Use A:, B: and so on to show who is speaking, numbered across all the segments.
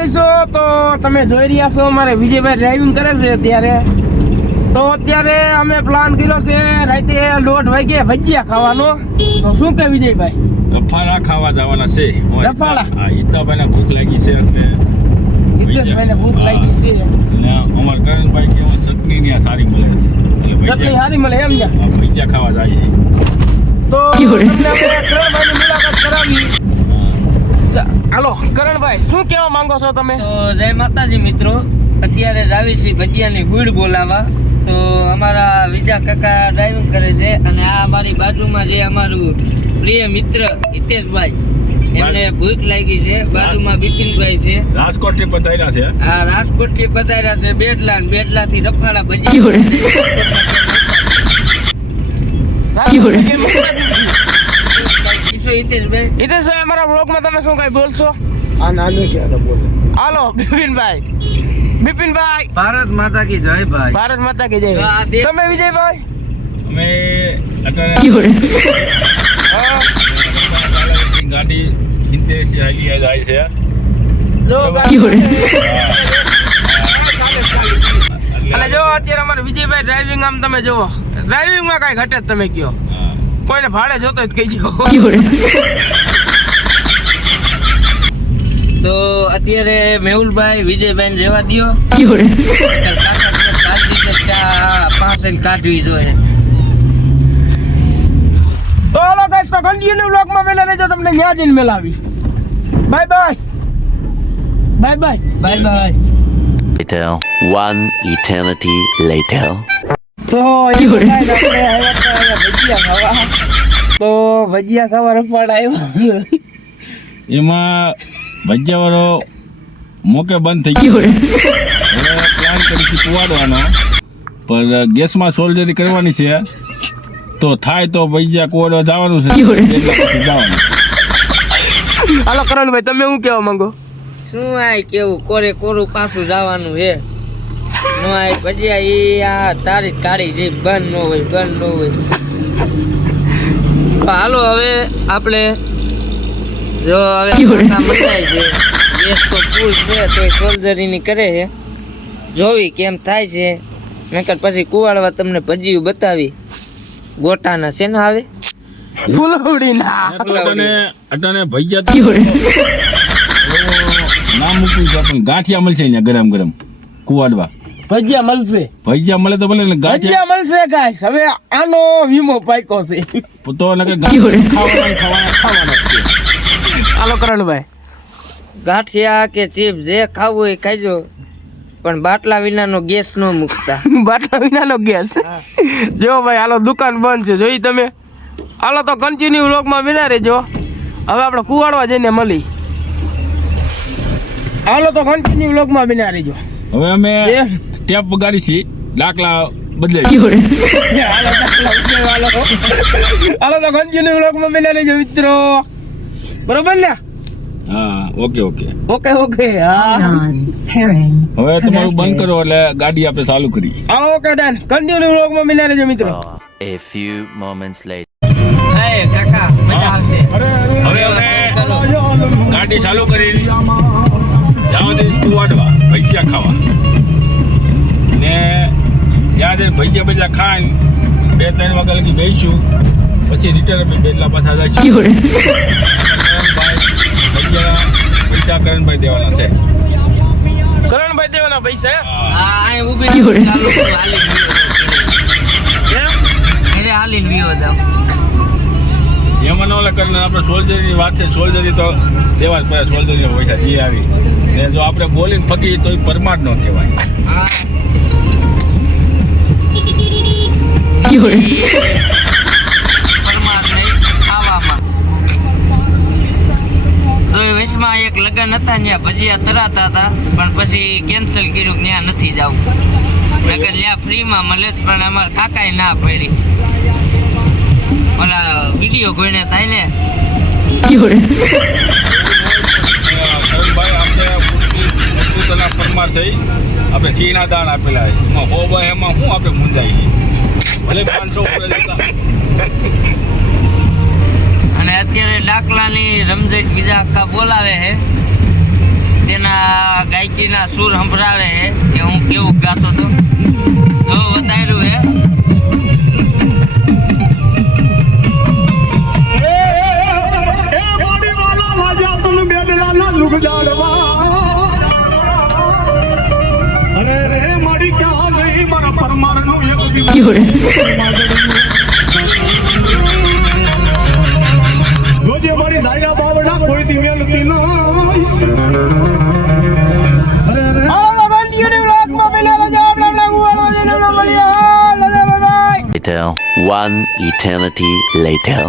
A: જઈશો તો તમે જોઈ રહ્યા છો મારે વિજયભાઈ ડ્રાઇવિંગ કરે છે અત્યારે. તો અત્યારે અમે પ્લાન કર્યો છે રાતે દોઢ વાગે ભજીયા ખાવાનો. તો શું કે વિજયભાઈ?
B: રફાળા ખાવા જવાના છે
A: રફાળા?
B: હા હિતાભાઈને ભૂખ લાગી છે અને
A: હિતેશભાઈને ભૂખ લાગી છે.
B: અને અમાર કરણભાઈ કે ચટણી ની સારી મળે છે.
A: ચટણી સારી મળે એમ ને
B: ભજીયા ખાવા જાય
A: તો તમને મુલાકાત કરાવી. હાલો કરણભાઈ શું કહેવા માંગો છો તમે?
C: તો જય માતાજી મિત્રો. અત્યારે જ આવી છે ભજીયાની હુડ બોલાવા. તો અમારા વિજા કાકા ડ્રાઇવિંગ કરે છે અને આ અમારી બાજુમાં જે અમારું પ્રિય મિત્ર હિતેશભાઈ એમને ભૂખ લાગી છે. બાજુમાં બિપિનભાઈ છે.
B: રાજકોટથી પધાર્યા છે
C: આ રાજકોટથી પધાર્યા છે. બેડલા અને બેડલા થી રફાળા ભજીયા. ઈસો હિતેશભાઈ?
A: હિતેશભાઈ અમારા બ્લોગમાં તમે શું કઈ બોલશો?
D: આ નાનું કે આને બોલે.
A: હાલો બિપિનભાઈ. બિપિનભાઈ.
D: ભારત માતા કી જય ભાઈ.
A: ભારત માતા કી જય. તમે વિજયભાઈ?
B: અમે અત્યારે. ગાડી હિન્દેશી હાલી જાય છે.
A: જો ગાડી- અને જો અત્યારે અમારે વિજયભાઈ ડ્રાઇવિંગ આમ તમે જુઓ. ડ્રાઇવિંગમાં માં કઈ ઘટે જ તમે કયો. કોઈને ભાડે જોતો હોય તો કહીજો.
C: તો અત્યારે મેહુલભાઈ વિજયબેન રેવા દ્યો. પાસે કાઢવી જોઈએ
A: તો હાલો ગાઈસ તો કન્ટિન્યુ બ્લોગમાં પેલા રહેજો તમને ન્યા જઈને મેલાવી. Bye bye. Bye bye.
C: Bye bye.
E: One eternity later.
A: તો ભજીયા ખાવા. તો ભજીયા ખાવા રખવાડ આવ્યો.
B: એમાં ભજીયા વાળો મોકે બંધ થઈ ગયો. હવે પ્લાન કરી કુવાડવાનો પણ ગેસમાં સોલ્જરી કરવાની છે. તો થાય તો ભજીયા કુવાડવા જવાનું છે. જવાનું.
A: હાલો કરણભાઈ તમે શું કહેવા માંગો?
C: શું આય કેવું? કોરે કોરું પાછું જવાનું છે. નો આય પછી આ ઈ આ તારી તારી જે બંધ નો હોય બંધ નો હોય. તો હાલો હવે આપણે જો હવે કાકા છે ગેસ તો ફૂલ છે તો સોલ્જરીની કરે છે. જોવી કેમ થાય છે. નકર પછી કુવાડવા તમને ભજીયું બતાવી. ગોટાના છે ને આવે
A: ફૂલવડી ના
B: અટાણે અટાણે ભજીયા તો નામ મૂક્યું છે પણ ગાંઠિયા મળશે અહીંયા ગરમ ગરમ. કુવાડવા
A: ભજીયા મળશે.
B: ભજીયા મળે તો ભલે ને
A: ભજીયા મળશે ગાઈસ. હવે આનો વીમો પાક્યો છે.
B: તો ગાંઠિયા ખાવાના ખાવાના
A: હાલો કરણભાઈ.
C: ગાંઠિયા કે ચીપ જે ખાવું હોય એ ખાઈજો. પણ બાટલા વિનાનો ગેસ ન મૂકતા.
A: બાટલા વિનાનો ગેસ? જો ભાઈ હાલો દુકાન બંધ છે. જોઈ તમે? હાલો તો કન્ટિન્યુ લોકમાં વિના રહેજો. હવે આપણે કુવાડવા જઈને મળી. હાલો તો કન્ટિન્યુ લોકમાં વિના રહેજો.
B: હવે અમે
A: એ?
B: ટેપ વગાડી છીએ દાખલા બદલે.
A: હાલો તો કન્ટિન્યુ લોકમાં વિના રહેજો મિત્રો. બરોબર ને?
B: હા ઓકે ઓકે
A: ઓકે ઓકે હા.
B: હવે તમારું બંધ કરો એટલે ગાડી આપણે ચાલુ કરી
A: હા ઓકે ડન કન્ટિન્યુ લોકમાં વિના રહેજો મિત્રો.
E: A few moments later.
C: એ કાકા મજા આવશે.
B: હવે અમે ગાડી ચાલુ કરી. જવા દઈશ કુવાડવા ભજીયા ખાવા. ને ત્યાં જઈને ભજીયા ભજીયા ખાઈને બે ત્રણ વાગ્યા લગી બેસીશું પછી રિટર્ન અમે બેટલા પાછા જાય કરણભાઈ ભજીયા પૈસા કરણભાઈ દેવાના છે.
A: કરણભાઈ દેવાના પૈસા હા.
B: હા
C: અહીં ઊભી રહો, ચાલુ કરો, વિયો હાલીને
B: એમાં ઓલા કરીને આપણે સોલ્જરીની વાત છે સોલ્જરી તો દેવા જ પડે સોલ્જરીના પૈસા જે આવી. ને જો આપણે બોલીને ફગી તો એ પરમાર ન કહેવાય.
C: એક લગ્ન હતા ત્યાં ભજીયા તરાતા હતા પણ પછી કેન્સલ કર્યું કે ત્યાં નથી જવું નગર ત્યાં ફ્રીમાં મળે જ, પણ અમારા કાકાએ ના પડી. ઓલા વીડિયો કોઈને થાય ને?
B: પરમાર થઈ આપણે ચીના દાણ આપેલા છે. એમાં હો ભાઈ એમાં શું આપણે મૂંઝાઈએ ભલે પાંચસો
C: અને અત્યારે ડાકલાની રમઝટ બીજા અક્કા બોલાવે છે તેના ગાયકીના સૂર સંભળાવે છે કે હું કેવું ગાતો હતો તો વધાર્યું હે
F: અરે એક દિવસ જોજે મારી દાયા બાવડા કોઈ દી મેલતી નહીં અરે રે
A: હાલો તો કન્ટિન્યુ બ્લોગમાં બન્યા રહેજો આપણે આપણે ગુવાનો છે તમને મળીએ હા દાદા bye
E: Later. One eternity later.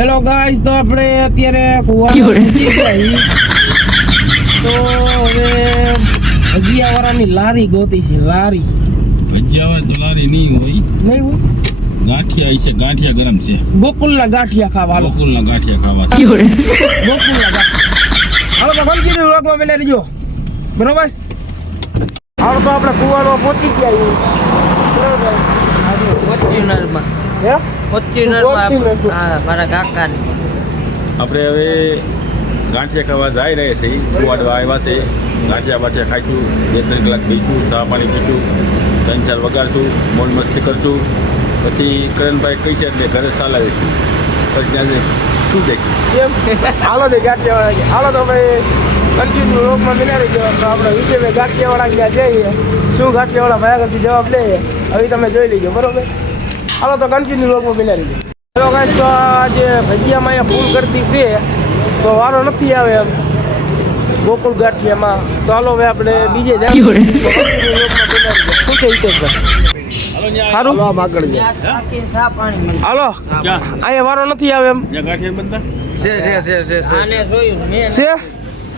A: Hello guys તો આપણે અત્યારે કુવાનો પહોંચી ગયા છીએ. તો હવે ભજીયા વાળાની લારી ગોતી છે લારી
B: ભજીયા હોય દલારી નહીં હોય.
A: નહીં હોય?
B: ગાંઠિયા છે ગાંઠિયા ગરમ છે.
A: ગોકુલના ગાંઠિયા ખાવા
B: ગોકુલના ગાંઠિયા ખાવા
A: ગોકુલના ગાંઠિયા. હાલો તો કન્ટિન્યુ બ્લોગમાં બન્યા રહેજો બરોબર? હાલો તો આપણે કુવાનો પહોંચી ગયા
C: ફોર્ચ્યુનરમાં મારા કાકાની.
B: આપણે હવે ગાંઠિયા ખાવા જઈ રહ્યા છીએ. કુવાડવા આવ્યા છે ગાંઠિયા બાઠિયા ખાઈશું. બે ત્રણ કલાક પીશું ચા પાણી પીશું. ત્રણ વગાડશું, મોજ મસ્તી કરશું. પછી કરણભાઈ કહી છે એટલે ઘરે ચાલાવીશું પછી ત્યાં શું દેખી
A: એમ હાલો દે ગાંઠિયા વાળા ગયા. હાલો તો ભાઈ, કન્ટિન્યુ રોગમાં બન્યા રહેજો તો આપણે વિજયભાઈ ગાંઠિયા વાળા ગયા જઈએ. શું ગાંઠિયા વાળા ભાઈ જવાબ લે? હવે તમે જોઈ લેજો, બરોબર? હાલો તો કન્ટિન્યુ રોગમાં બન્યા રહેજો તો આ જે ભજીયામાં અહીંયા ભૂલ કરતી છે. તો વારો નથી આવે એમ. ગોકુળ ગાંઠિયામાં તો હાલો હવે આપણે બીજે શું હિતેશભાઈ સારું હાલો અહીંયા વારો નથી આવે એમ.
D: છે છે છે છે છે
C: આને જોયું મેં
A: છે?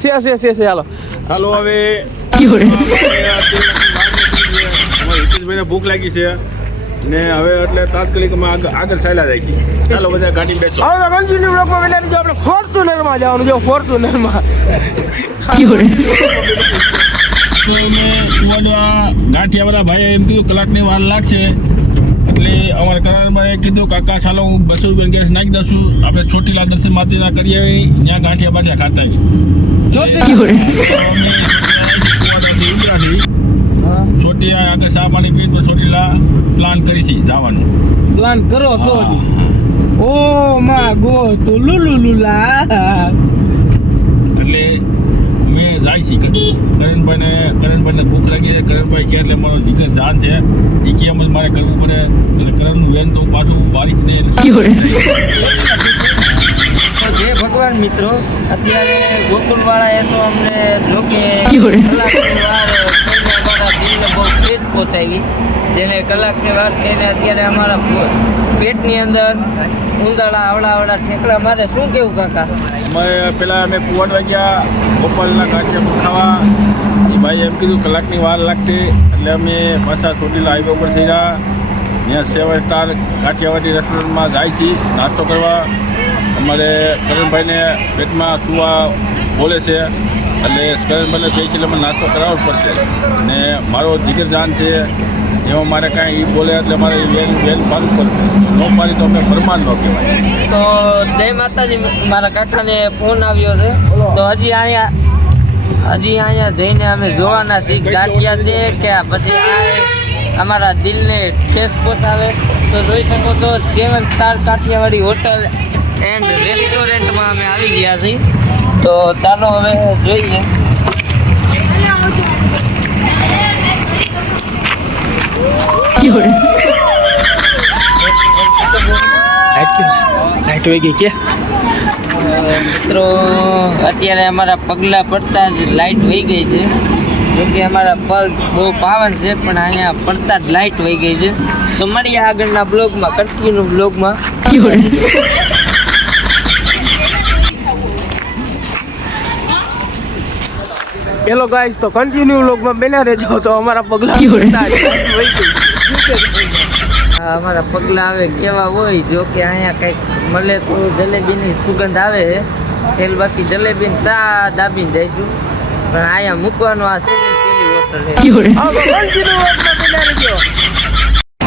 A: છે છે છે છે હાલો.
B: હાલો હવે હિતેશભાઈને ભૂખ લાગી છે. ને હવે એટલે તાત્કાલિક અમે આગળ આગળ ચાલ્યા જાય છે ચાલો બધા ગાડી બેસો.
A: હવે કન્ટિન્યુ બ્લોકમાં બેઠા જો આપણે ફોર્ચ્યુનરમાં જવાનું જો ફોર્ચ્યુનરમાં.
B: તો મેં કુવાડવા ગાંઠિયાવાળા ભાઈએ એમ કીધું કલાકની વાર લાગશે. એટલે અમારા કરારમાં કીધું કાકા ચાલો હું બસો રૂપિયા ગેસ નાખી દઉં છું. આપણે ચોટીલા દર્શન માતાજીના કરીએ આવી ત્યાં ગાંઠિયા બાંઠિયા ખાતા ચોટીલા આગળ ચા પાણી પી તો ચોટીલા પ્લાન કરી છે જવાનું.
A: પ્લાન કરો છો ઓ મા ગો તો લુલુ લુલા.
B: એટલે મેં જાય છે કરણભાઈને કરણભાઈને ભૂખ લાગી છે. કરણભાઈ કે એટલે મારો જીગર જાન છે. એ કે એમ જ મારે કરવું પડે. એટલે કરણનું વેન તો પાછું બારીક ને
C: જે જય ભગવાન મિત્રો અત્યારે ગોકુલવાળાએ તો અમને જો અમારા બહુ ફ્રેશ પહોંચાવી. જેને કલાકની વાર કહીને અત્યારે અમારા પેટની અંદર ઉંદાળા આવડા આવડા ઠેકડા મારે શું કેવું કાકા?
B: અમારે પેલા અમે કુવાડ વાગ્યા ગોપાલના કાંઠે ખાવા એ ભાઈ એમ કીધું કલાકની વાર લાગશે, એટલે અમે પાછા ચોટીલા હાઈવે ઉપર થઈ રહ્યા ત્યાં સેવન સ્ટાર કાઠિયાવાડી રેસ્ટોરન્ટમાં જાય છે નાસ્તો કરવા. અમારે કરણભાઈને પેટમાં સુવા બોલે છે. એટલે મને બે મને નાસ્તો કરાવવો પડશે. અને મારો જીગર જાન છે, એમાં મારે કાંઈ એ બોલે એટલે મારે વેલ વેલ પાડવું પડશે. ન પાડી તો અમે ફરમાન ન કહેવાય.
C: તો જય માતાજી, મારા કાકાને ફોન આવ્યો છે. તો હજી અહીંયા હજી અહીંયા જઈને અમે જોવાના છીએ, ગાંઠિયા છે કે પછી અમારા દિલને ઠેસ પહોંચાવે. તો જોઈ શકો તો seven star Kathiyawadi hotel and રેસ્ટોરન્ટમાં અમે આવી ગયા છીએ. તો ચાલો હવે જોઈએ.
A: લાઈટ વહી ગઈ કે?
C: મિત્રો અત્યારે અમારા પગલાં પડતા જ લાઇટ વહી ગઈ છે. જોકે અમારા પગ બહુ પાવન છે પણ અહીંયા પડતા જ લાઇટ વહી ગઈ છે. તો મળીએ આગળના બ્લોગમાં કટકીનું બ્લોગમાં
A: હેલો ગાઈસ તો કન્ટિન્યુ લોકમાં બેના રહેજો. તો અમારા પગલા.
C: આ અમારા પગલાં આવે કેવા હોય જો કે અહીંયા કંઈક મળે તો જલેબીની સુગંધ આવે છે. તેલ બાકી જલેબીને ચા દાબીને જઈશું. પણ અહીંયા મૂકવાનું આ પેલી હોટલ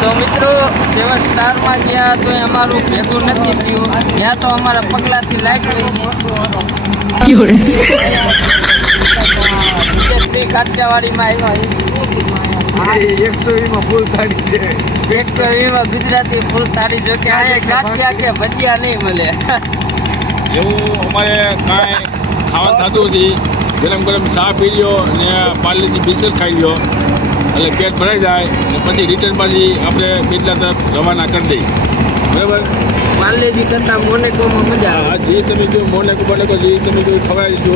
A: તો
C: મિત્રો સેવન સ્ટારમાં ગયા તો એ અમારું ભેગું નથી થયું. ત્યાં તો અમારા પગલાથી લાઈટ ફરી કાઠિયાવાડીમાં આવ્યા
D: એકસો વીમાં ફૂલ થાળી છે.
C: એકસો વીમાં ગુજરાતી ફૂલ થાળી જો કે આ ગાંઠિયા કે ભજીયા નહીં મળે.
B: એવું અમારે કાંઈ ખાવા થતું નથી. ગરમ ગરમ ચા પી લ્યો ને પાર્લેજી બિસ્કિટ ખાઈ લ્યો. એટલે પેટ ભરાઈ જાય અને પછી રિટર્ન પાછી આપણે બિરલા તરફ રવાના કરી દઈએ. બરાબર?
C: પાર્લેજી કરતા મોનેકોમાં મજા આવે.
B: આ જે તમે જો મોનેકો બનેકો જે તમે જો ખવાય જો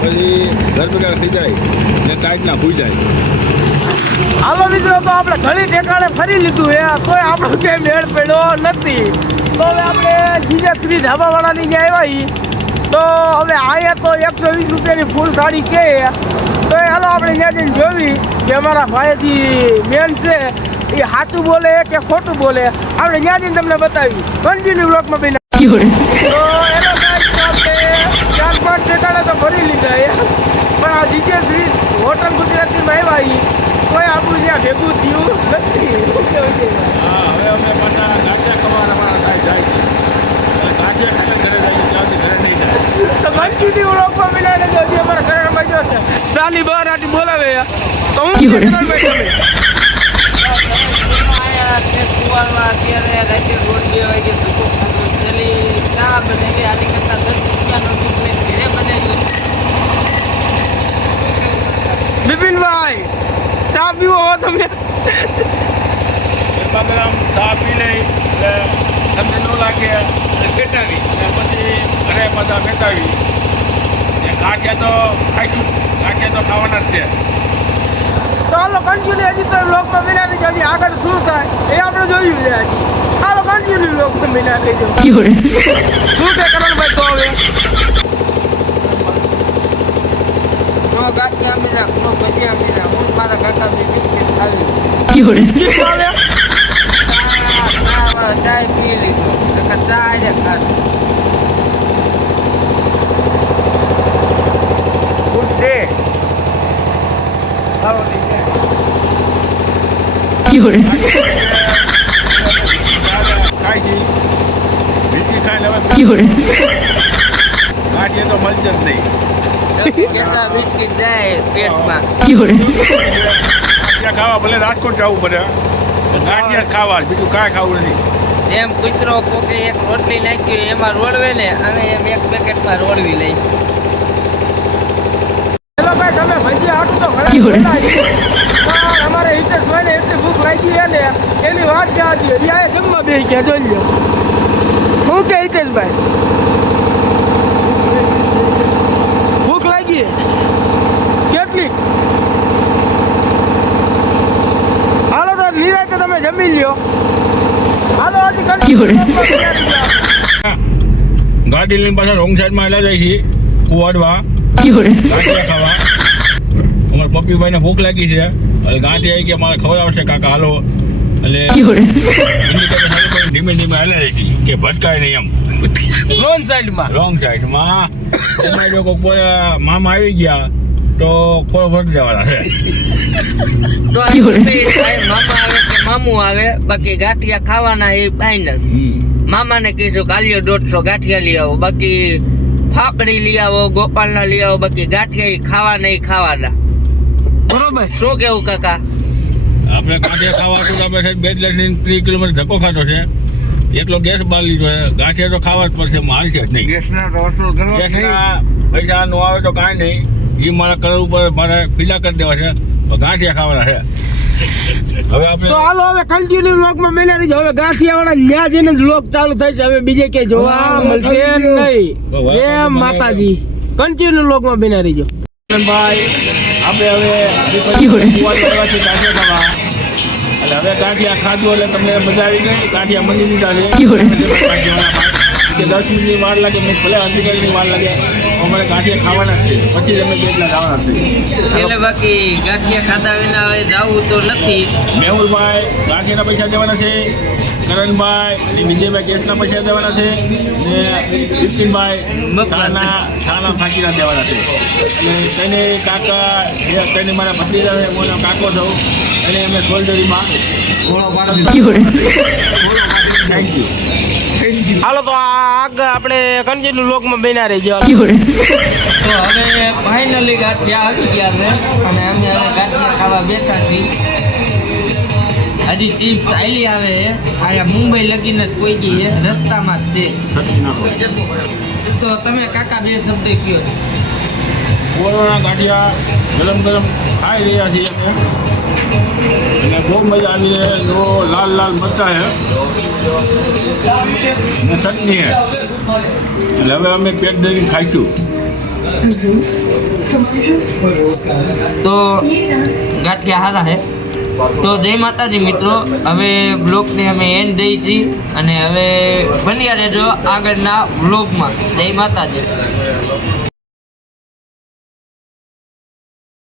B: પછી ઘર ભેગા થઈ જાય ને ટાઈટ ના ભૂઈ જાય.
A: હાલો મિત્રો તો આપણે ઘણી ઠેકાણે ફરી લીધું હે. કોઈ આપણો કે મેળ પડ્યો નથી. તો હવે આપણે જીજે શ્રી ઢાબાવાળાની ત્યાં આવ્યા ઈ. તો હવે આયા તો એકસો વીસ રૂપિયાની ફૂલ થાળી કે. તો એ હાલો આપણે ત્યાં જઈને જોવી કે અમારા ભાઈથી મેન છે. એ સાચું બોલે કે ખોટું બોલે? આપણે ત્યાં જઈને તમને બતાવી કન્ટિન્યુ બ્લોકમાં બી ચાર પાંચ ઠેકાણે તો ભરી લીધા એ પણ આ જીજે શ્રી હોટલ ગુજરાતીમાં આવ્યા ઈ. કોઈ આપણું ત્યાં ભેગું થયું નથી?
B: હવે અમે પાછા ગાંઠિયા ખાવા જાય ગાંઠિયા ઘરે જાય ત્યાંથી ઘરે નહીં જાય.
A: કન્ટિન્યુ લોકમાં મિલાઈ લેજો અમારા ઘરમાં જો છે. સાલી બહાર આટી બોલાવે તો હું
C: તે કુવારમાં અત્યારે રાતે રોડ બે વાગે ધક્કો ખાધો. છેલ્લી ચા બનાવી આની કરતા દસ રૂપિયાનો દૂધ ઘરે બનાવ્યું
A: બિપિનભાઈ ચા પીવો હો તમે.
B: ગરમા ચા પી લઈ એટલે તમને ન લાગે અને પછી ઘરે બધા ફેટાવી ગાંઠિયા તો ખાઈશું ગાંઠિયા તો ખાવાના જ છે.
A: હાલો કન્ટિન્યુ હજી તો લોકમાં લેજો હજી આગળ શું થાય? એ આપણે જોયું છે હજી. ચાલો કન્ટિન્યુ લોકમાં મિલાઈ લેજો શું કે કરણભાઈ તો હવે?
C: નો ગાંઠિયા મીરા નો ભજીયા મીરા હું મારા કાકા બિસ્કિટ ખાવી.
A: આવે
C: ચા પી લીધું. ચા ખાધું.
A: ગુડ ડે હાલો ઠીક છે
B: ખાઈ છી બિસ્કીટ ખાઈને હવે ગાંઠિયા તો ખાવા ભલે રાજકોટ જવું પડે ગાંઠિયા ખાવા બીજું કાંઈ ખાવું નથી
C: એમ કૂતરો કોકે એક રોટલી નાખી એમાં રોડવે ને અને એમ એક પેકેટમાં રોડવી લઈ
A: હેલો ભાઈ તમે ભજીયા હાટું તો ઘણા બોલા છે. પણ અમારે હિતેશ ભાઈને એટલી ભૂખ લાગી છે ને એની વાત દો ત્યાં જમવા બે ગયા જોઈ લો શું કે હિતેશભાઈ? ભૂખ લાગી કેટલી? હાલો તો નિરાતે તમે જમી લ્યો. હાલો
B: ગાડી લઈને પાછા રોંગ સાઈડમાં એલા જાય છે કુવાડવા. ખાવા. પપ્પીભાઈને ભૂખ લાગી છે. એટલે ગાંઠી આવી ગયા મારે ખવડાવશે કાકા હાલો. એટલે ધીમે ધીમે હાલે હતી કે ભટકાય નહીં એમ.
A: રોંગ સાઈડમાં
B: રોંગ સાઈડમાં એમાં જો કોઈ મામા આવી ગયા તો કોઈ ભટ જવાના છે.
C: તો આ મામા આવે કે મામું આવે બાકી ગાંઠિયા ખાવાના એ ફાઇનલ
B: હમ.
C: મામાને કીધું કાલ્યો દોઢસો ગાંઠિયા લઈ આવો બાકી ફાફડી લઈ આવો ગોપાલના લઈ આવો બાકી ગાંઠિયા ખાવા નહીં ખાવાના.
A: બરોબર.
C: શું કેવું કાકા?
B: આપણે કાંઠે ખાવા સુધા તો આપણે બે જ લાખ ત્રીસ કિલોમીટર ધક્કો ખાતો છે. એટલો ગેસ બાર લીધો છે. ગાંઠિયા તો ખાવા જ પડશે માલ છે જ નહીં.
D: ગેસના.
B: ગેસના પૈસા નો આવે તો કાંઈ નહીં. એ મારા કલર ઉપર મારે પીલા કરી દેવા છે. તો ગાંઠિયા ખાવાના છે. હવે આપણે
A: તો હાલો હવે કન્ટિન્યુ વ્લોગમાં મેળા રહી હવે ગાંઠિયા વાળા ન્યા જઈને જ વ્લોગ ચાલુ થાય છે. હવે બીજે કે જોવા મળશે નહીં.
B: મને-
A: માતાજી. કન્ટિન્યુ વ્લોગમાં બેના રહીજો.
B: ભાઈ આપણે હવે એટલે હવે ગાંઠિયા ખાધું એટલે તમને મજા આવી ગઈ. ગાંઠિયા મંદિર દીધા છે. કે દસ મિનિટની વાર લાગે ભલે અધિકારીની વાર લાગે. અમારે ગાંઠિયા ખાવાના જ છે પછી અમે બેટલા જવાના છે
C: એટલે બાકી ગાંઠિયા ખાધા વિના હવે જવું તો નથી.
B: મેહુલભાઈ ગાંઠિયાના પૈસા દેવાના છે કરણભાઈ અને વિજયભાઈ ગેસના પૈસા દેવાના છે ને બિપિનભાઈ છાના છાના ફાંકીના દેવાના છે. અને તેને કાકા જે તેને મારા ભત્રીજા છે હું કાકો થઉં અને અમે સોલ્જરીમાં
D: ઘોડો પાડી. દીધો.
B: થેન્ક યુ
A: હાલો તો આ આગ આપણે કન્ટિન્યુ લોકમાં બન્યા રહી ગયા
C: તો હવે ફાઇનલી ગાંઠિયા આવી ગયા છે. અને અમે હવે ગાંઠિયા ખાવા બેઠા છીએ. હજી ચીપ ચાલી આવે છે. અહીંયા મુંબઈ લગીને જ પહોંચી ગઈ રસ્તામાં જ છે. તો તમે કાકા બે શબ્દ કયો
B: કોરોના ગાંઠિયા ગરમ ગરમ ખાઈ રહ્યા છીએ અમે. અને બહુ મજા આવી છે. જો લાલ લાલ મરચા છે. અને ચટણી છે. એટલે હવે અમે પેટ દઈને ખાઈશું.
C: તો ગાંઠિયા હારા છે. તો જય માતાજી મિત્રો. હવે બ્લોગને અમે એન્ડ દઈ છીએ. અને હવે બન્યા રહેજો આગળના બ્લોગમાં. જય માતાજી.